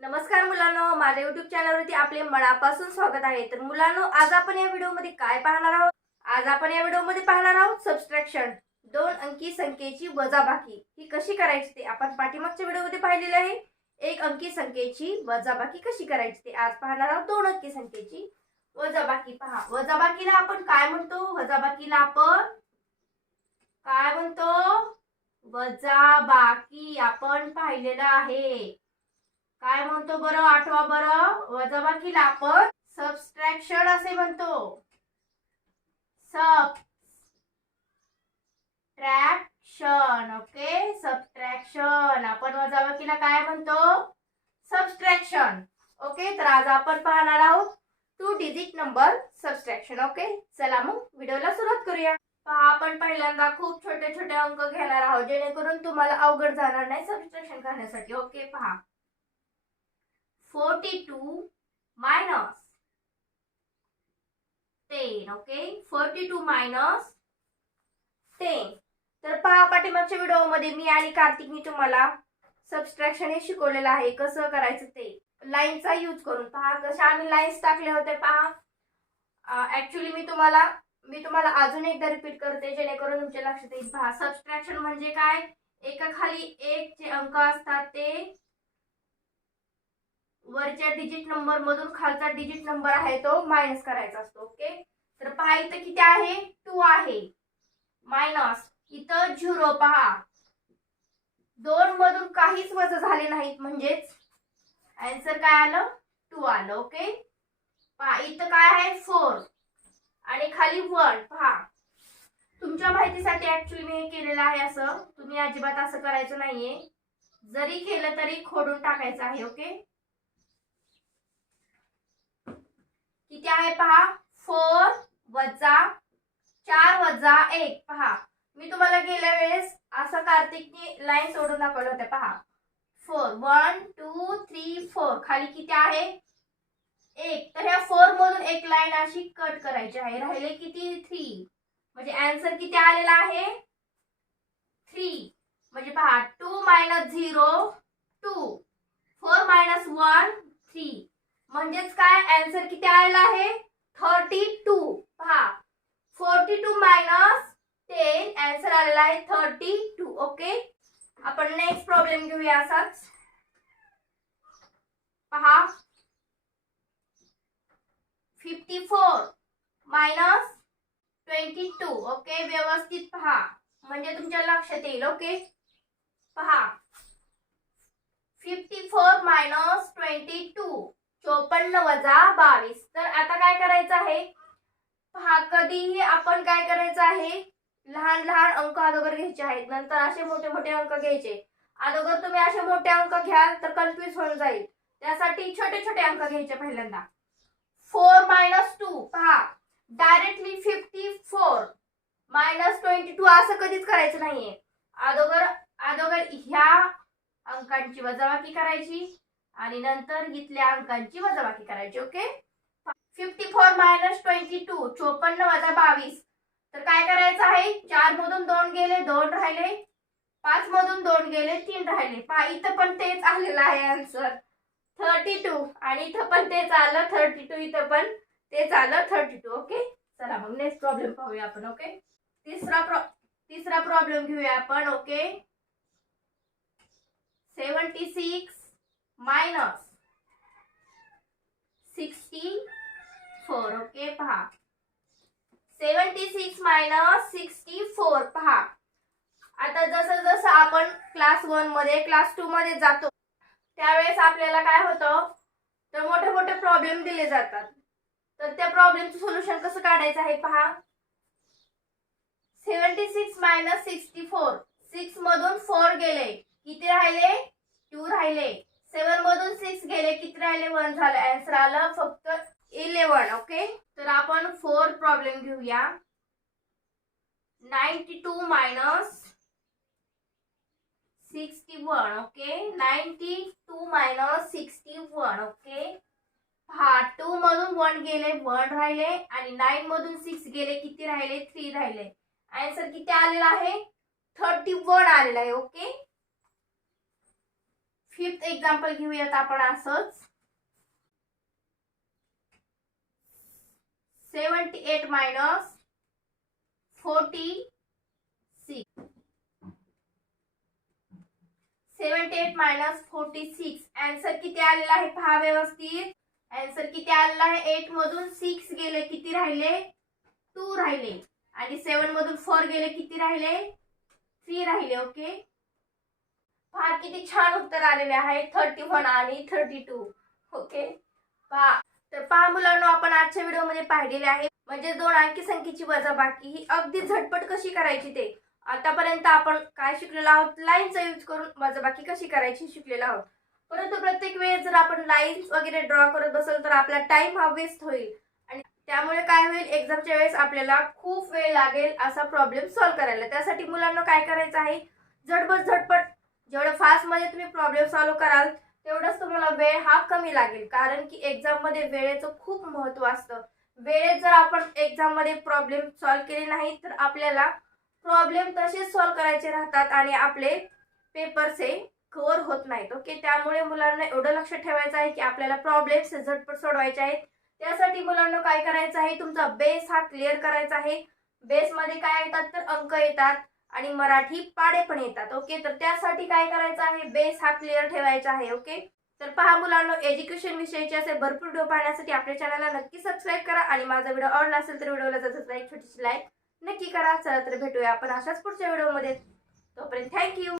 नमस्कार मुलांनो माझ्या युट्यूब चॅनलवरती आपले मनापासून स्वागत आहे. तर मुलांनो आज आपण या व्हिडिओमध्ये काय पाहणार आहोत? आज आपण या व्हिडिओमध्ये पाहणार आहोत सबस्ट्रॅक्शन दोन अंकी संख्येची वजाबाकी. ही कशी करायची ते आपण पाठीमागच्या व्हिडिओमध्ये पाहिलेले आहे. एक अंकी संख्येची वजाबाकी कशी करायची ते आज पाहणार आहोत. दोन अंकी संख्येची वजाबाकी. पहा वजाबाकीला आपण काय म्हणतो? वजाबाकीला आपण काय म्हणतो? वजाबाकी आपण पाहिलेलं आहे. काय म्हणतो बरं? आठवा बरं. वजाबाकीला आपण सबस्ट्रॅक्शन असे म्हणतो. सब ट्रॅक्शन ओके सबट्रॅक्शन आपण वजाबाकीला काय म्हणतो? सबस्ट्रॅक्शन ओके तर आज आपण पाहणार आहोत two digit number subtraction okay चला मग व्हिडिओला सुरुवात करूया. पहा आपण पहिल्यांदा खूप छोटे छोटे अंक घेणार आहोत जेणेकरून तुम्हाला अवघड जाणार नाही सबस्ट्रॅक्शन करण्यासाठी ओके पहा. 42 minus 10 ओके 42 minus 10 तर पहा पाठीमागच्या व्हिडिओमध्ये मी आणि कार्तिकनी तुम्हाला सबस्ट्रॅक्शन हे शिकवलेलं आहे. कसं करायचं ते? लाईनचा यूज करून पहा. कशा आम्ही लाईन्स टाकले होते पहा. ऍक्च्युली मी तुम्हाला मी तुम्हाला अजून एकदा रिपीट करते जेणेकरून तुमच्या लक्षात येईल. पहा सबस्ट्रॅक्शन म्हणजे काय? एका खाली एक जे अंक असतात ते वरच्या डिजिट नंबर मधून खालचा डिजिट नंबर आहे तो मायनस करायचा असतो ओके तर पहा इथं किती आहे? टू आहे. मायनस इथं झिरो पहा. दोन मधून काहीच वजा झाले नाहीत म्हणजेच आन्सर काय आलं? टू आलं ओके पहा इथं काय आहे? फोर आणि खाली वन पहा. तुमच्या माहितीसाठी ऍक्च्युली मी हे केलेलं आहे असं. तुम्ही अजिबात असं करायचं नाहीये. जरी केलं तरी खोडून टाकायचं आहे ओके किती आहे पहा? फोर वजा चार वजा एक. पहा मी तुम्हाला गेल्या वेळेस असं कार्तिकनी लाईन सोडून दाखवलं होतं. पहा four one two three four खाली किती आहे? एक. तर ह्या फोर मधून एक लाईन अशी कट करायची आहे. राहिले किती? थ्री म्हणजे आन्सर किती आलेला आहे? थ्री म्हणजे पहा two minus zero two four minus one three म्हणजेच काय? आन्सर किती आलेला आहे? थर्टी टू पहा. Forty two minus ten answer आलेला आहे थर्टी टू ओके आपण नेक्स्ट प्रॉब्लेम घेऊया असाच. पहा. Fifty four minus twenty two okay व्यवस्थित पहा. म्हणजे तुमच्या लक्षात येईल. ओके पहा. Fifty four minus twenty two चोपन्न वजा बावीस. तर आता काय करायचं आहे? पहा कधीही आपण काय करायचं आहे? लहान लहान अंक अगोदर घ्यायचे आहेत. नंतर असे मोठे मोठे अंक घ्यायचे. अगोदर तुम्ही असे मोठे अंक घ्याल तर कन्फ्युज होऊन जाईल. त्यासाठी छोटे छोटे अंक घ्यायचे पहिल्यांदा. फोर मायनस टू पहा directly fifty four minus twenty two असं कधीच करायचं नाहीये. अगोदर अगोदर ह्या अंकांची वजाबाकी करायची. आणि नंतर इथल्या अंकांची वजाबाकी करायची okay? Fifty four minus twenty two चोपन्न वजा बावीस. तर काय करायचं आहे? चार मधून दोन गेले दोन राहिले. पाच मधून दोन गेले तीन राहिले. पहा इथं पण तेच आलेलं आहे आन्सर थर्टी टू आणि इथं पण तेच आलं थर्टी टू इथं पण तेच आलं थर्टी टू ओके? चला मग नेक्स्ट प्रॉब्लेम पाहूया आपण ओके? तिसरा प्रॉ तिसरा प्रॉब्लेम घेऊया आपण okay? Seventy six minus sixty four okay पहा. Seventy six minus sixty four पहा. आता जसं जसं आपण क्लास वनमध्ये क्लास टू मध्ये जातो त्यावेळेस आपल्याला काय होतं? तर मोठे मोठे प्रॉब्लेम दिले जातात. तर त्या प्रॉब्लेमचं सोल्युशन कसं काढायचं आहे पहा. Seventy six minus sixty four six मधून फोर गेले. किती राहिले? टू राहिले. सेवन मधून सिक्स गेले किती राहिले? वन झालं. आन्सर आलं फक्त इलेवन ओके तर आपण फोर प्रॉब्लेम घेऊया. Ninety two minus sixty one okay ninety two minus sixty one okay हा टू मधून वन गेले वन राहिले. आणि नाईन मधून सिक्स गेले किती राहिले? थ्री राहिले. आन्सर किती आलेला आहे? थर्टी वन आलेला आहे ओके फिफ्थ एक्झाम्पल घेऊयात आपण असंच. Seventy eight minus forty six seventy eight minus forty six answer किती आलेला आहे? पहा व्यवस्थित. अँसर किती आलेला आहे? एट मधून सिक्स गेले किती राहिले? टू राहिले. आणि सेवन मधून फोर गेले किती राहिले? थ्री राहिले ओके पहा किती छान उत्तर आलेले आहे. थर्टी वन आणि थर्टी टू ओके पहा. तर पहा मुलांना आपण आजच्या व्हिडिओमध्ये पाहिलेले आहे. म्हणजे दोन अंकी संख्येची वजाबाकी ही अगदी झटपट कशी करायची ते. आतापर्यंत आपण काय शिकलेलो आहोत? लाईनचा यूज करून वजाबाकी कशी करायची शिकलेलो आहोत. परंतु प्रत्येक वेळेस जर आपण लाईन्स वगैरे ड्रॉ करत बसल तर आपला टाइम हा वेस्ट होईल. आणि त्यामुळे काय होईल? एक्झामच्या वेळेस आपल्याला खूप वेळ लागेल असा प्रॉब्लेम सॉल्व्ह करायला. त्यासाठी मुलांना काय करायचं आहे? झटपट झटपट जेवढं फास्टमध्ये तुम्ही प्रॉब्लेम सॉल्व कराल तेवढंच तुम्हाला वेळ हा कमी लागेल. कारण की एक्झाममध्ये वेळेचं खूप महत्त्व असतं. वेळेत जर आपण एक्झाममध्ये प्रॉब्लेम सॉल्व केले नाही तर आपल्याला प्रॉब्लेम तसेच सॉल्व करायचे राहतात आणि आपले पेपर्स हे कव्हर होत नाहीत. ओके त्यामुळे मुलांना एवढं लक्ष ठेवायचं आहे की आपल्याला प्रॉब्लेम्स झटपट सोडवायचे आहेत. त्यासाठी मुलांना काय करायचं आहे? तुमचा बेस हा क्लिअर करायचा आहे. बेसमध्ये काय येतात? तर अंक येतात. आणि मराठी पाडे पण येतात ओके? तर त्यासाठी काय करायचं आहे? बेस हा क्लिअर ठेवायचा आहे ओके? तर पहा मुलांना एज्युकेशन विषयीचे असे भरपूर व्हिडिओ पाहण्यासाठी आपल्या चॅनलला नक्की सबस्क्राईब करा आणि माझा व्हिडिओ आवडला असेल तर व्हिडिओला जसं एक छोटीशी लाईक नक्की करा. चला तर भेटूया आपण अशाच पुढच्या व्हिडिओमध्ये तोपर्यंत थँक्यू